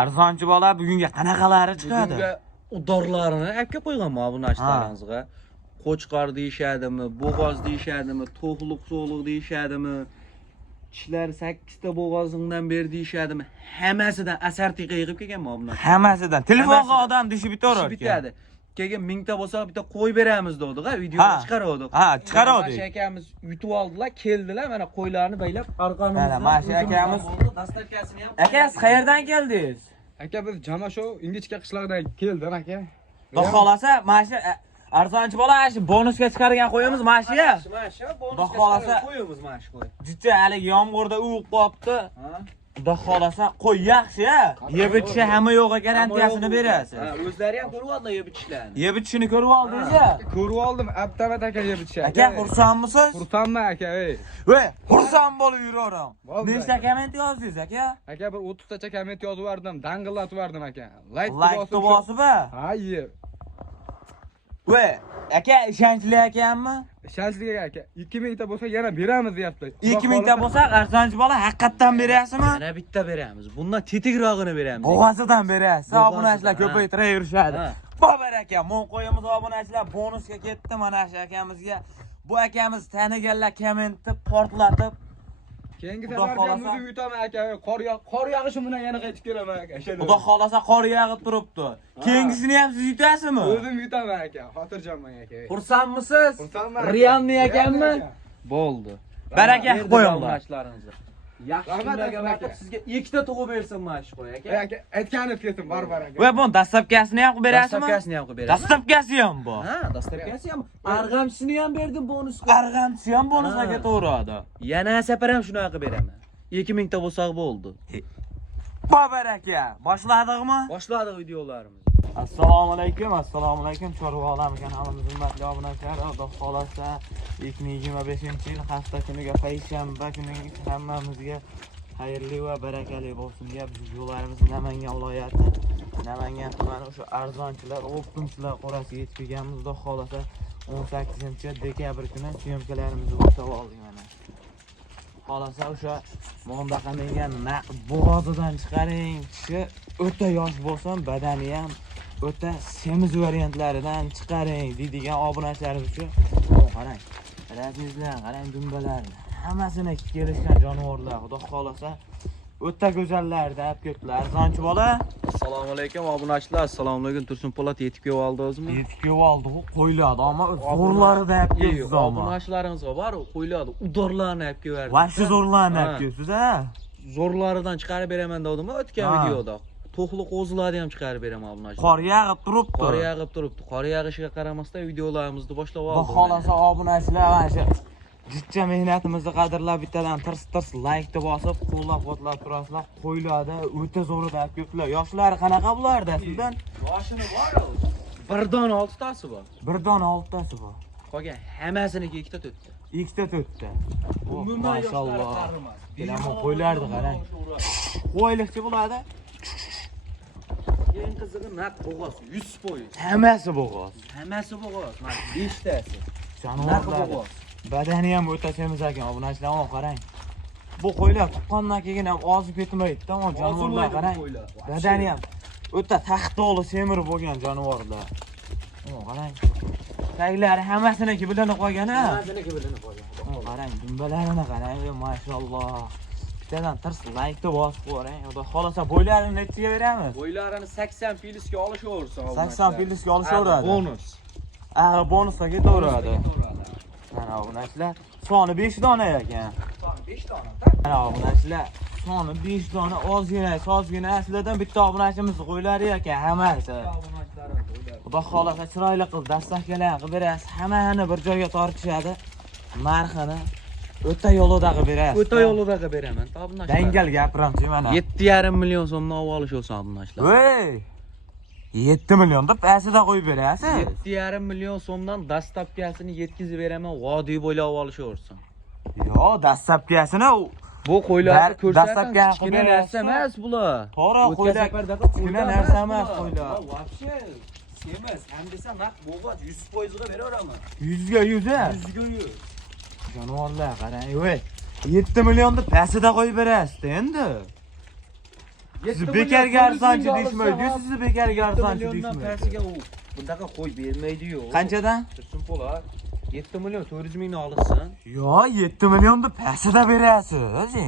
Arzonchi bola bugunga qanaqalari chiqadi? Bugunga udorlarini olib qo'yganman obunachalaringizga. Qo'chqor deyishadimi, bo'g'oz deyishadimi, to'qliq deyishadimi? Tishlar 8 ta bo'g'ozingdan beri deyishadimi? Hammasidan asartiqa yig'ib kelganman obunachilar. Hammasidan. Telefonga odam dishi bitaverar. Bitadi. Keyin 1000 ta bo'lsa bitta qo'y beramiz dedik, videoni chiqardik. Ha, chiqardik. Masha akamiz yutib oldilar, keldilar, mana qo'ylarni baylab arqonimizdan. Mana Masha akamiz dastavkasini ham. Aka, siz qayerdan keldingiz? Aka biz Jamasho Indichka qishlog'idan keldim aka. Xudo xolasa, Masha arzonchi bola shu bonusga chiqargan qo'yimiz Masha. Masha Xudo xolasa qo'yimiz Masha qo'y. Jicha hali yomg'irda uvib qolibdi. Xudo xolasa qo'y yaxshi, yeb ichishi hamma yo'g'i garantiyasini berasiz. Ha, o'zlari ham ko'rib oldilar yeb ichishlarni. Yeb ichishini ko'rib oldingiz-a? Ko'rib oldim, abtavat aka yeb ichishadi. Aka, xursandmisiz? Xursandman aka, ey. Voy, xursand bo'lib yuraveram. Nechta komment yozdingiz aka? Aka bir 30 tacha komment yozib yubordim, dangillatib yubordim aka. Like bosib-a? Ha, ye. Voy, aka ishonchli ekanmi? Ishonchli aka. 2000 ta bo'lsa yana beramiz deyapti. 2000 ta bo'lsa, arzonchi bola haqiqatdan berasizmi? Yana bitta beramiz. Bundan tetigrog'ini beramiz. Bo'g'azidan berasiz. Obunachilar ko'paytiraverishadi. Bobar aka, mon qo'yimiz obunachilar bonusga ketdi mana shu akamizga. Bu akamiz taniganlar kommentni portlatib Keyingi safarda ham o'zim yutaman aka. Qor yog'ishi bilan yana qaytib kelaman aka. Xudo xolasa qor yog'ib turibdi. Keyingisini ham siz yutasizmi? O'zim yutaman aka. Xotirjamman aka. Xursandmisiz? Xursandman. Realni ekanmi? Bo'ldi. Baraka qilib qo'yinglar. Yaxshi kunlarga vaqt sizga ikkita tug'ib bersin mana shu qo'y aka. Aka, aytganingiz kelsin, barbar aka. Voy, bu dastavkasini ham qilib berasizmi? Dastavkasini ham qilib beramiz. Dastavkasi ham bu. Ha, dastavkasi ham. Arg'amchisini ham berdim bonusga. Arg'amchisi ham bonusga ketaveradi. Yana safar ham shunaqa qilib beraman. 2000 ta bo'lsa bo'ldi. Bobar aka, boshladikmi? Boshladik videolarimizni. Assalomu alaykum, Chorva olam kanalimiz hurmatli obunachilar. Xudo xolasa 2025-yil hafta kuniga payshanba kuniga hammamizga xayrli va barakali bo'lsin deb biz yo'llarimiz Namangan viloyati, Namangan tumani o'sha arzonchilar, o'pinchilar qorasiga yetib kelganmiz. Xudo xolasa 18-dekabr kuni syomkalarimizni boshlab oldik mana. Xolasa o'sha Mondaqa menga bo'g'ozidan chiqaring, kishi o'ta yosh bo'lsin, badani ham o'ta semiz variantlaridan chiqaring deydigan obunachilarimiz uchun qarang. Razizlar, qarang dumbalar. Hammasini kelishgan jonivorlar. Xudo xolasa o'ta go'zallarda olib kelibdilar. Arzonchi bola. Assalomu alaykum obunachilar. Assalomu alaykum. Tursun Po'lat yetib kelib oldi o'zimi? Yetib kelib oldi, qo'yladi, ammo zo'rlarida olib kelibsiz ammo. Obunachilaringizga bor, qo'yladi, udorlarni olib kelib berdi. Va shu zo'rlarni olib kelibsiz-a? Zo'rlaridan chiqarib beraman dedim o'tgan videoda. To'qli qo'zilarni ham chiqarib beraman obunachilar. Qor yog'ib turibdi. Qor yog'ib turibdi. Qor yog'ishiga qaramasdan videolarimizni boshlab oldik. Xudo xolasa obunachilar mana shu jichcha mehnatimizni qadrlab bittadan tirs like bosib, qo'llab-quvvatlab turasizlar. Qo'ylarda o'ta zo'rida olib kelibdilar. Yoshlari qanaqa bularda sizdan? Yoshini bor. Birdan 6 tasi bor. Birdan 6 tasi bor. Qolgan hammasinikiga ikkita to'rtta. Ikkita to'rtta. Maşallah. Bilaman qo'ylarni qarang. Qo'yliqchi bo'ladi. Eng qizig'i naq bo'g'oz 100%. Hammasi bo'g'oz. Hammasi bo'g'oz. Mana 5 tasi. Jonivorlar. Badani ham o'ta semiz ekan, obunachilar ham qarang. Bu qo'ylar tuqqandan keyin ham ozib ketmaydi, tamom jonivorlar qarang. Badani ham o'ta taxtoli semirib bo'lgan jonivorlar. Qarang. Taglari hammasiniki bilinib qolgan-a? Hammasiniki bilinib qolgan. Qarang, dumbalarini qarang, maşallah. Bittadan tirs like bosib qo'ying. Xudo xolasa bo'ylarini nechiga beramiz? Bo'ylarini 80 pilsga olishaversa. 80 pilsga olishaveradi. Bonus. Bonusga ketaveradi. Mana obunachilar, soni 5 dona ekan. Soni 5 dona. Mana obunachilar, soni 5 dona ozgina, sizlardan bitta obunachimiz qo'ylari ekan hammasi. Xudo xolasa chiroyli qilib dastavkalar qilib berasiz. Hammani bir joyga tortishadi. Narxini o'ta yo'lida qilib berasiz. O'ta yo'lida qilib beraman. Obunachilar. Dangal gapiramchi mana. 7,5 million so'mdan olib olishsan obunachilar. Voy! 7 million deb asida qo'yib berasiz. 7,5 million so'mdan dastavkasini yetkazib beraman, vodiy bo'ylab olishaversin. Yo, dastavkasini bu qo'ylarni ko'rsatgan kichkina narsa emas bular. To'g'ri, qo'ylar kichkina narsa emas qo'ylar. Вообще emas, ham desa naq bo'g'oz 100% ga beraveraman. 100 ga 100 a? 100 ga 100. Jonivorlar qarang, voy. 7 millionni pasida qo'yib berasiz endi. Siz bekarga arzonchi deyishmaydi, siz bekarga arzonchi milyondan deyishmaydi. pasiga u bundaqa qo'y bermaydi-yu. Qanchadan? Tursun po'lat 7 million 400 mingni olishsin. Yo, 7 millionni pasida berasiz, o'zi.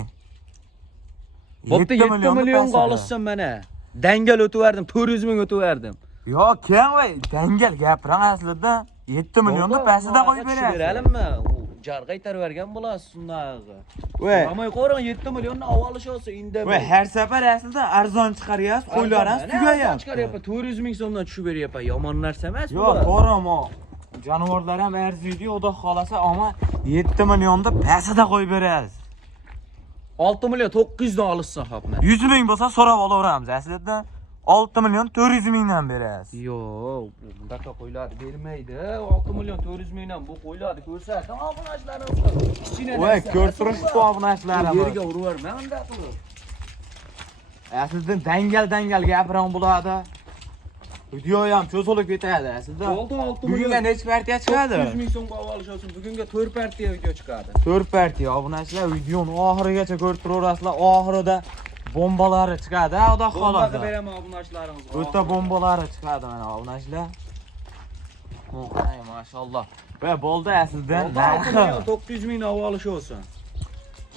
Bo'pti 7 millionga olishsin mana. Dangal o'tib 400 ming o'tib verdim. Yo, keng voy, dangal gapirang aslida. 7 millionni pasida qo'yib berasiz. Beralimi? U jar qaytarib bergan bo'lasiz shundag'i. Voy, Amay qo'ring 7 millionni avalish olsa indamay. voy, har safar aslida arzon chiqaryapsiz, qo'ylar ham tugayapti. Chiqaryapti 400 ming so'mdan tushib beryapti. Yomon narsa emas bu. Yo, to'g'rimi? Jonivorlar ham arziydi, xudo xolasa, ammo 7 millionni pasida qo'yib berasiz. 6 million 900 dan olishsin hopman. 100 ming bo'lsa so'rab olaveramiz aslida. 6 million 400 mingdan berasiz. Yo'q, bundaqa qo'ylarni bermaydi. 6 million 400 mingdan bu qo'ylarni ko'rsating, obunachilaringiz. Kichkina narsa. Voy, ko'rtirishdi obunachilarim. Yerga urverma unda qilib. Aslida dangal gapirang bo'ladi. Video ham cho'zilib ketadi aslida. Bo'ldi 6 Bugunga million. necha partiya chiqadi? 100 ming so'mga avalish olsin. Bugunga 4 partiya video chiqadi. 4 partiya obunachilar videoni oxirigacha ko'rib turaverasizlar. Oxirida bombalari chiqadi, xudo Bomba xolasa. beraman obunachilaringizga. O'ta bombalari chiqadi mana obunachilar. Ay, mashalloh. Va bo'ldi aslida. 6 million 900 mingni avalish olsin.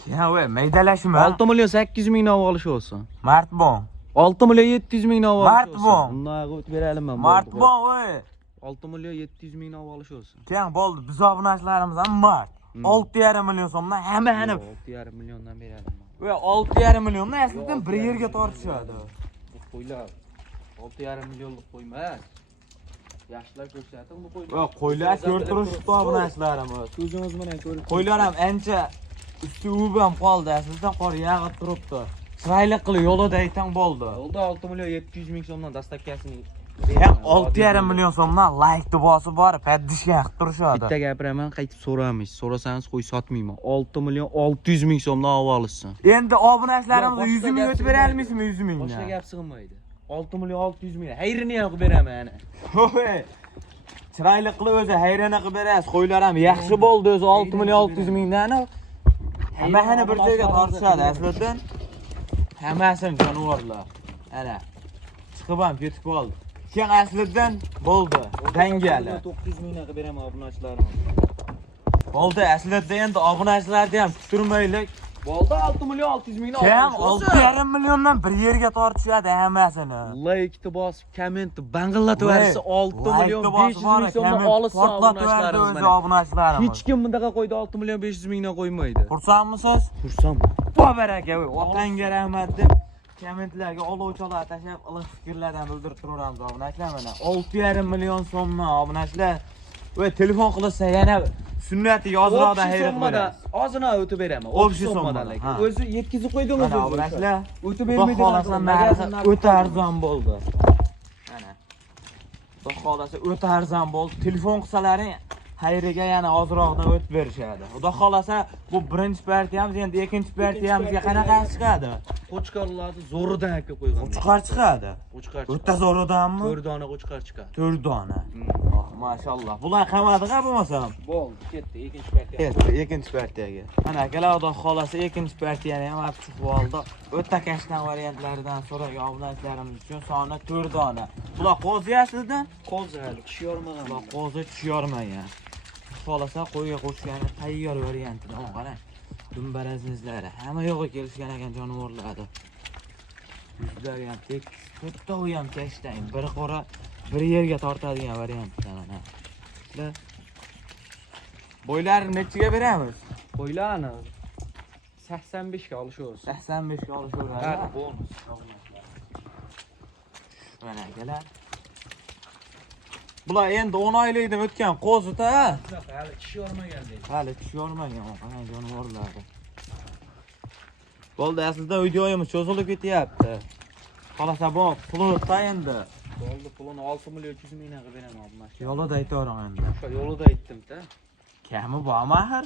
Ya voy, maydalashma. 6 million 800 mingni avalish olsin. Martbon. 6 million 700 mingni avalish olsin. Martbon. Bundan o'tib beralimi? Martbon voy. 6 million 700 mingni avalish olsin. Keng bo'ldi. Biz obunachilarimiz ham mart. 6,5 million so'mdan hamma 6,5 milliondan beradim. va 6,5 millionni aslida bir yerga tortishadi. Bu qo'ylar 6,5 millionlik qo'ymas. Yaxshilar ko'rsating bu qo'ylar. Va qo'ylar ko'rtirishdi obunachilarimiz. Ko'zingiz bilan ko'rib. Qo'ylar ham ancha usti uvib ham qoldi aslida, qor yog'ib turibdi. Chiroyli qilib yo'lida aytang bo'ldi. Yo'lda 6 million 700 ming so'mdan dastavkasini Ham 6,5 million so'mdan like bosib borib, paddishga qilib turishadi. bitta gapiraman, qaytib so'ramiz. So'rasangiz qo'y sotmayman. 6 million 600 ming so'mdan avvalishsin. Endi obunachilarimiz 100 ming o'tib beralmaysizmi 100 mingni? Boshqa gap sig'maydi. 6 million 600 ming. Hayrini ham qilib beraman ana. Voy. Chiroyli qilib o'zi hayrana qilib berasiz. Qo'ylar ham yaxshi bo'ldi o'zi 6 million 600 mingdan. Hammani bir joyga tortishadi aslida. Hammasini jonivorlar. Ana. Chiqib ham ketib qoldi. Keyin aslidan bo'ldi. Dangali. 900 mingdan qilib beraman obunachilarimiz. Bo'ldi, aslida endi obunachilarni ham kutirmaylik. Bo'ldi 6 million 600 mingdan. Keyin 6,5 milliondan bir yerga tortishadi hammasini. Like bosib, komment bangillatib bersa 6 million 500 ming so'mdan olishsa obunachilarimiz. Obunachilarimiz. Hech kim bundaqa qo'ydi 6 million 500 mingdan qo'ymaydi. Xursandmisiz? Xursandman. Baraka, otangga rahmat deb kommentlarga olovchalar tashlab, iliq fikrlardan bildirib turaveramiz obunachilar mana. 6,5 million so'mdan obunachilar. Va telefon qilsa yana sunnati yozroqdan hayrat qiladi. Ozina o'tib beraman. O'bshi so'mmadan. O'zi yetkazib qo'ydingiz Mana obunachilar o'tib bermaydi. bermaydi. Narxi o'ta arzon bo'ldi. Mana. Xudo xolasa o'ta arzon bo'ldi. Telefon qilsalaring xayriga yana ozroqdan o'tib berishadi. Xudo xolasa bu birinchi partiyamiz, endi ikkinchi partiyamizga qanaqa chiqadi? Qo'chqorlarni zo'ridan aka qo'ygan. Qo'chqor chiqadi. Qo'chqor. O'ta zo'ridanmi? 4 dona qo'chqor chiqadi. 4 dona. Oh, mashalloh. Bular qamadiga bo'lmasam. Bo'ldi, ketdi ikkinchi partiya. Ketdi ikkinchi partiyaga. Mana akalar, xudo xolasa ikkinchi partiyani ham olib chiqib oldi. O'ta kashtan variantlaridan so'ragan obunachilarimiz uchun soni 4 dona. Bular qo'zi aslida Qo'zi hali tish yormagan. bular qo'zi tish yormagan. Xolasa qo'yga qo'shgan tayyor variantidan qarang. Dumbarazizlari hamma yo'g'i kelishgan ekan jonivorlardi. Yuzlari ham tekis, to'rtovi ham kashtan, bir qora bir yerga tortadigan variantdan mana. Bo'ylar nechiga beramiz? Qo'ylarni 85 ga olishamiz. 85 ga olishaveradi. Ha, bonus. Mana akalar. Bular endi 10 oylikdan o'tgan qo'zi-da. Hali tish yormagan deydi. Hali tish yormagan, qanday jonivorlardi. Bo'ldi, aslida videoyimiz cho'zilib ketyapti. Xolasa bu pulda endi. Bo'ldi, pulini 6 million 300 mingdan qilib beraman bu mashina. Yo'lida aytavering endi. Shu yo'lida aytdim-da. Kami bormi axir?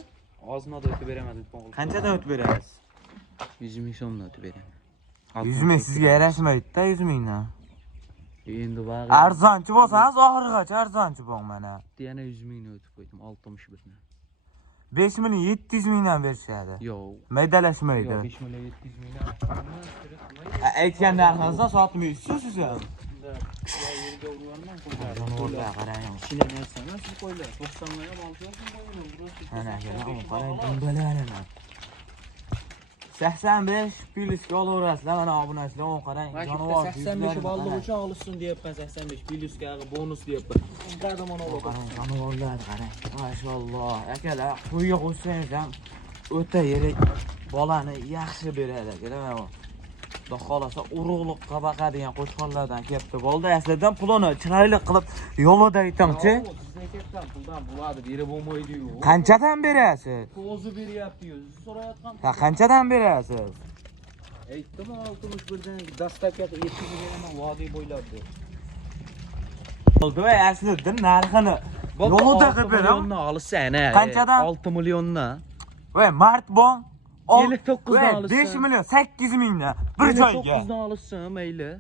Ozmada o'tib beraman deb qo'ydim. Qanchadan o'tib berasiz? 100 ming so'mdan o'tib beraman. 100 ming sizga yarashmaydi-da 100 mingdan. Endi bari Arzonchi bo'lsangiz oxirigacha arzonchi bo'ling mana. yana 100 mingni o'tib qo'ydim 61 dan. 5 milyon 700 mingdan berishadi. Yo'q. Maydalashmaydi. Yo'q, 5 million 700 million. Aytgan narxingizdan sotmaysiz siz ham. Yerga urganman qo'ylar. Jonivorlar qarang. Kichkina narsa emas bu qo'ylar. 90 ga ham olishim qo'ydim. Mana qarang dumbalarini. 85 plyusga olaverasizlar mana obunachilar o'n qarang. Jonivor 85 balli uchun olishsin deyapman 85 plyusga bonus deyapman. Qadam ona qarang jonivorlar qarang. Mashalloh. Akalar qo'yga qo'ysangiz ham o'ta yirik bolani yaxshi beradi akalar. Xudo xolasa urug'liqqa baqadigan qo'chqonlardan kelibdi. Bo'ldi, aslidan pulini chiroyli qilib yo'lida aytingchi. Sizdan ketgan puldan bo'ladi, berib bo'lmaydi-yu. Qanchadan berasiz? O'zi beryapti-yu. Siz so'rayotgan Ha, qanchadan berasiz? aytdim 61 dan dastavkaga 700 beraman vodiy bo'ylab deb. Bo'ldi, aslidan narxini yo'lida qilib beraman. Olsa ana. Qanchadan? 6 milliondan. Voy, mart bon. 59 dan olsa. 5 million 8 mingdan bir joyga. 9 dan olsa mayli.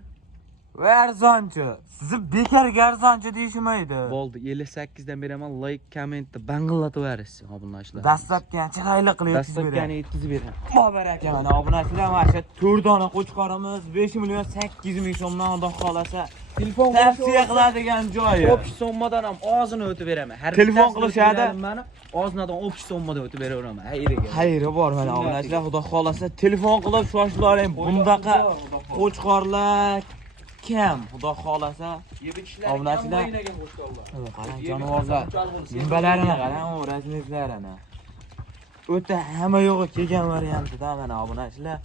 Voy, arzonchi. Sizni bekarga arzonchi deyishmaydi. Bo'ldi, 58 dan beraman, like, kommentni bangillatib berasiz obunachilar. Dastlabki chiroyli qilib Dastavkani 700 beraman. Muborak mana obunachilar, mana shu 4 dona qo'chqorimiz 5 million 8 ming so'mdan Xudo xolasa Telefon tavsiya qiladigan joyi. Общий sommadan ham ozini o'tib beraman. Har Telefon qilishadi. Mani ozidan общий sommadan o'tib beraveraman. Xayriga. Xayri bor mana obunachilar, Xudo xolasa telefon qilib shoshilaring. Bundaqa qo'chqorlar kam, Xudo xolasa. Obunachilar. Qarang jonivorlar. Nimbalarini qarang, u razmerlarini. O'ta hamma yo'g'i kelgan variantida mana obunachilar.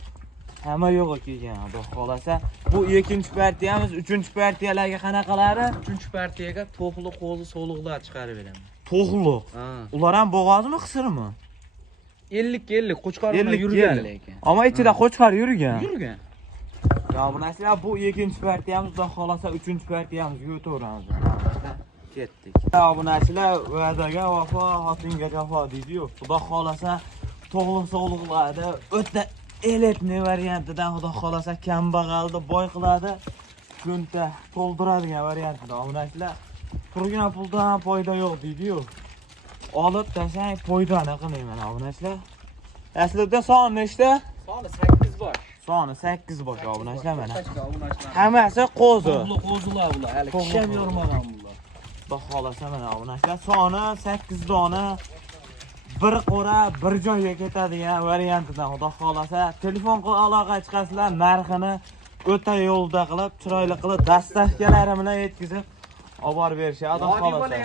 Hamma yo'g'i kelgan, Xudo xolasa. Bu ikkinchi partiyamiz, uchinchi partiyalarga qanaqalari? 3-partiyaga to'qli qo'zi so'liqlar chiqarib beraman. To'g'liq. Ha. Ular ham bo'g'ozmi, qisirmi? 50 qo'chqor bilan yurgan lekin. Ammo ichida qo'chqor yurgan. Yurgan. Ya bu narsalar bu ikkinchi partiyamiz, Xudo xolasa uchinchi partiyamizga o'taveramiz. Ketdik. Bu narsalar va'daga vafo, xotinga jafo deydi-yu. Xudo xolasa to'g'liq so'liqlarda o'ta elitni variantidan Xudo xolasa kambag'alni boy qiladi. Kunta to'ldiradigan variantida. Bu narsalar turgan puldan foyda yo'q deydi-yu. Olib tasang foydani qilmayman bu narsalar. Aslida soni nechta? Soni 8 bosh. Soni 8 bosh obunachilar mana. Obunachilar. Hammasi qo'zi. Qo'zilar bular. Hali kisham yormagan bular. Xudo xolasa mana obunachilar soni 8 dona. Bir qo'ra bir joyga ketadigan variantidan Xudo xolasa telefon qilib aloqa chiqasizlar, narxini o'ta yo'lda qilib, chiroyli qilib dastavkalari bilan yetkazib olib borib berishadi. Xudo xolasa.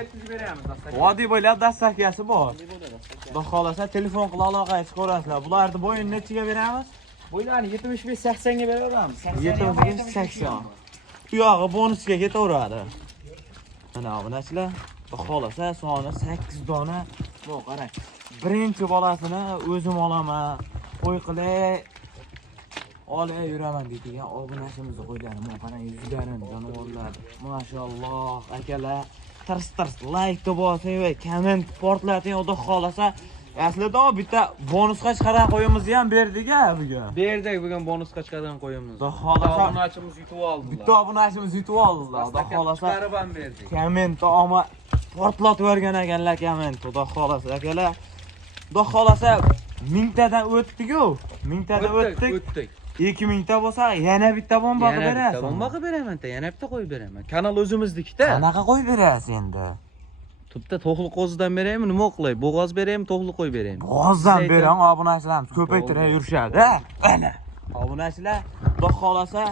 Vodiy bo'ylab dastavkasi bor. Xudo xolasa telefon qilib aloqa chiqarasizlar. Bularni bo'yini nechiga beramiz? Bo'ylarni 75-80 ga beraveramiz. 75-80. Bu yog'i bonusga ketaveradi. Mana obunachilar, Xudo xolasa soni 8 dona. Bu qarang. Birinchi bolasini o'zim olaman, qo'y qilay, olay yuraman deydigan obunachimizni qo'ygan. Mana qarang yuzlarini, jonivorlar. Mashalloh, akalar. Tirs like bosing va komment portlating, Xudo xolasa. Aslida bitta bonusga chiqargan qo'yimizni ham berdik-a bugun. Berdik bugun bonusga chiqargan qo'yimiz. Xudo xolasa Obunachimiz yutib oldi. bitta obunachimiz yutib oldilar. Xudo xolasa chiqarib ham berdik. komment ama portlatib yuborgan ekanlar komment. Xudo xolasa akalar. Xudo xolasa 1000 tadan o'tdik-ku. 1000 tadan o'tdik. 2000 ta bo'lsa yana bitta bomba qilib berasiz. Yana bomba qilib beraman-da, yana bitta qo'yib beraman. Kanal o'zimiznikida. Qanaqa qo'yib berasiz endi? Tubda to'qli qo'zidan beraymi, nima qilay? Bo'g'oz beraymi, to'qli qo'yib beraymi? Bo'g'ozdan berang, obunachilarimiz ko'paytirib yurishadi. Ana. Obunachilar, Xudo xolasa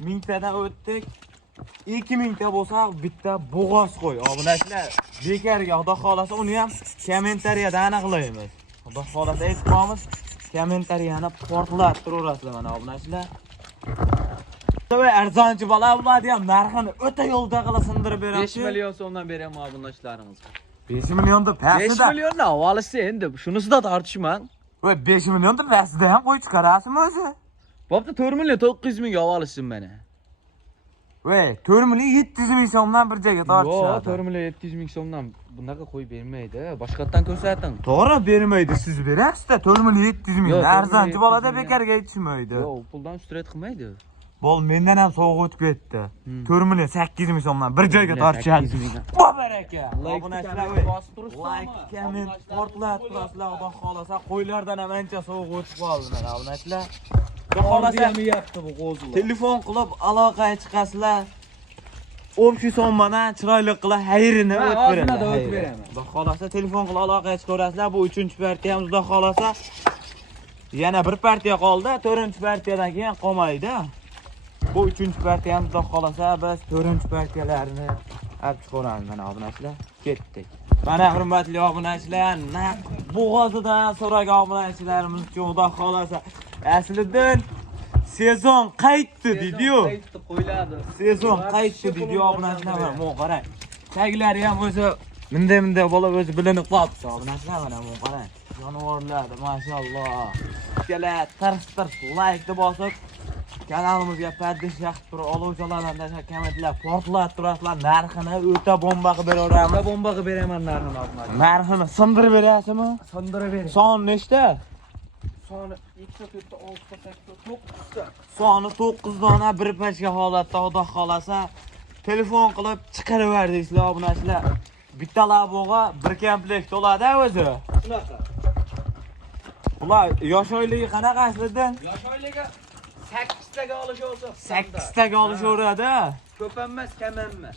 1000 tadan o'tdik. 2000 ta bo'lsa bitta bo'g'oz qo'y. Obunachilar, bekarga Xudo xolasa uni ham kommentariyada aniqlaymiz. Xudo xolasa aytib qo'yamiz. Kommentariyani portlatib turaverasizlar mana obunachilar. Voy arzonchi bola bo'ladi ham narxini o'ta yo'lda qilib sindirib beramiz. 5 million so'mdan beraman obunachilarimizga. 5 millionni 5 pastida. milliondan olishsa endi shunisidan tortishman. Voy 5 millionni pastida ham qo'y chiqarasizmi o'zi? Bo'pti 4 million 900 mingga olishsin mana. Voy 4 million 700 ming so'mdan bir joyga tortishadi. Yo'q, 4 million 700 ming so'mdan bunaqa qo'yib bermaydi. Boshqatdan ko'rsating. To'g'ri bermaydi, siz berasiz-da 4 million 700 ming. Yo'q, Arzonchi 4 bolada million. bekarga aytishmaydi. Yo'q, puldan ustret qilmaydi. Bo'l, mendan ham sovuq o'tib ketdi. 4 million 800 ming so'mdan bir joyga tortishadi. Bo'lar aka. Like Obunachilar kamera bosib turibsizmi? like kamen portlat turasizlar, xudo xolasa. Qo'ylardan ham ancha sovuq o'tib qoldi mana obunachilar. Xudo xolasa Yemayapti bu qo'zilar. telefon qilib aloqaga chiqasizlar. Общий sommadan chiroyli qilib xayrini Ha, o'tib ozgina da beradi. o'tib beraman. Xudo xolasa telefon qilib aloqaga chiqaverasizlar. Bu 3-partiyamiz xudo xolasa. Yana bir partiya qoldi. 4-partiyadan keyin qolmaydi. Bu 3-partiyamiz xudo xolasa biz 4-partiyalarni olib chiqaramiz mana obunachilar. Ketdik. Mana hurmatli obunachilar, naq bo'g'ozidan so'ragan obunachilarimiz uchun xudo xolasa aslidan sezon qaytdi dedi-yu. Qaytdi qo'yiladi. Sezon qaytdi dedi obunachilar mana bu qarang. Taglari ham o'zi minday bola o'zi bilinib qolibdi obunachilar mana bu qarang. Jonivorlar maşallah. Kela tarix like deb bosib kanalimizga paddish yoqib turib oluvchilardan tashakkamatlar portlat turasizlar, narxini o'ta bomba qilib beraveramiz. Bomba qilib beraman narxini olmadi. Narxini sindirib berasizmi? Sindirib bering. Son nechta? Soni 2 ta 4 ta 6 ta 8 ta 9 ta. Soni 9 dona bir pachka holatda xudo xolasa telefon qilib chiqaraverdiysizlar obunachilar. Bitta laboga bir komplekt to'ladi o'zi. Shunaqa. Ular yosh oyligi qanaqa aslidan? Yosh oilaga 8 taga olish olsa 8 taga olishaveradi. Ko'p emas, kam emas.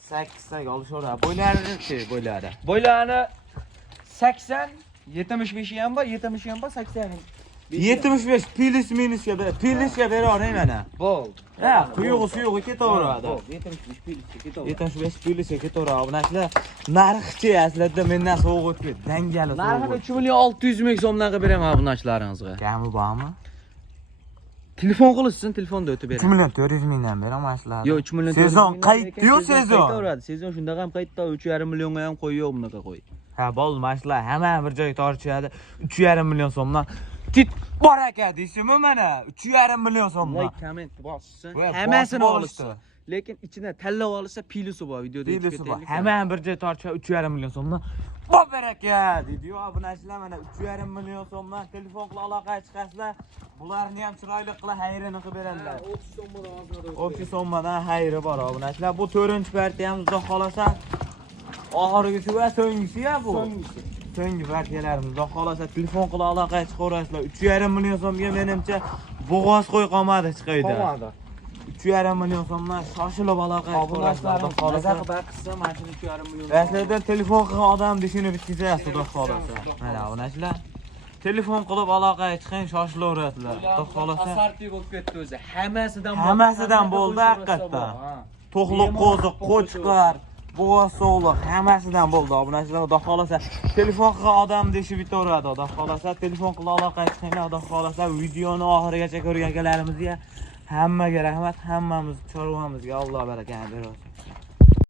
8 taga olishaveradi. Bo'ylari-chi, bo'ylari. Bo'ylani 80, 75 ham bor, 70 ham bor, 80. 75 plus minusga beravering mana. Bo'ldi. Ha, quyug'i ketaveradi. 75 plyusga ketaveradi. 75 plusga ketaveradi. Bunachilar narxchi aslida mendan sovuq o'tib ketdi. Dangali sovuq. Narxini 3 million 600 ming so'mdan qilib beraman bunachlaringizga. Kami bormi? Telefon qilishsin, telefonda o'tib 3 beraman. million 400 mingdan beraman sizlarga. Yo, 3 million. Sezon qaytdi-yu sezon. Qaytaveradi. Sezon shunda ham qaytdi, 3,5 millionga ham qo'yib bunaqa qo'y. Ha, bo'ldi, mashlar hamma bir joyga tortishadi. 3,5 million so'mdan. Tit bor aka deysizmi mana? 3,5 million so'mdan. Like, comment bossin. Voy, Hammasini bosib olishsin. Lekin ichida tanlab olsa pilusi bor videoda Pilusi bor. Hamma bir joyga tortishadi 3,5 million so'mdan. Bor aka dedi-yu, obunachilar mana 3,5 million so'mdan telefon qilib aloqaga chiqasizlar. Bularni ham chiroyli qilib xayrini qilib beradilar. 30 so'mdan ozgina. 30 so'mdan xayri bor obunachilar. Bu 4-partiyamiz xudo xolasa oxirgisi va so'nggisi-ya bu. So'nggi partiyalarimiz xudo xolasa telefon qilib aloqaga chiqaverasizlar. 3,5 million so'mga menimcha bo'g'oz qo'y qolmadi chiqaydi. Qolmadi. 3,5 million so'mdan shoshilib aloqaga chiqaverasizlar. Xudo xolasa qilsa, mana shu 3,5 million. aslida telefon qilgan odam dishini bitkizyapti xudo xolasa. Mana obunachilar telefon qilib aloqaga chiqing, shoshilaverasizlar. Xudo xolasa asarti bo'lib ketdi o'zi. Hammasidan bo'ldi haqiqatdan. To'qliq qo'ziq, qo'chqar, bo'g'oz so'g'liq hammasidan bo'ldi obunachilar. Xudo xolasa telefon qilgan odam deshi bitaveradi. Xudo xolasa telefon qilib aloqaga chiqinglar. Xudo xolasa videoni oxirigacha ko'rgan akalarimizga hammaga rahmat, hammamiz chorvamizga Alloh barakani bersin.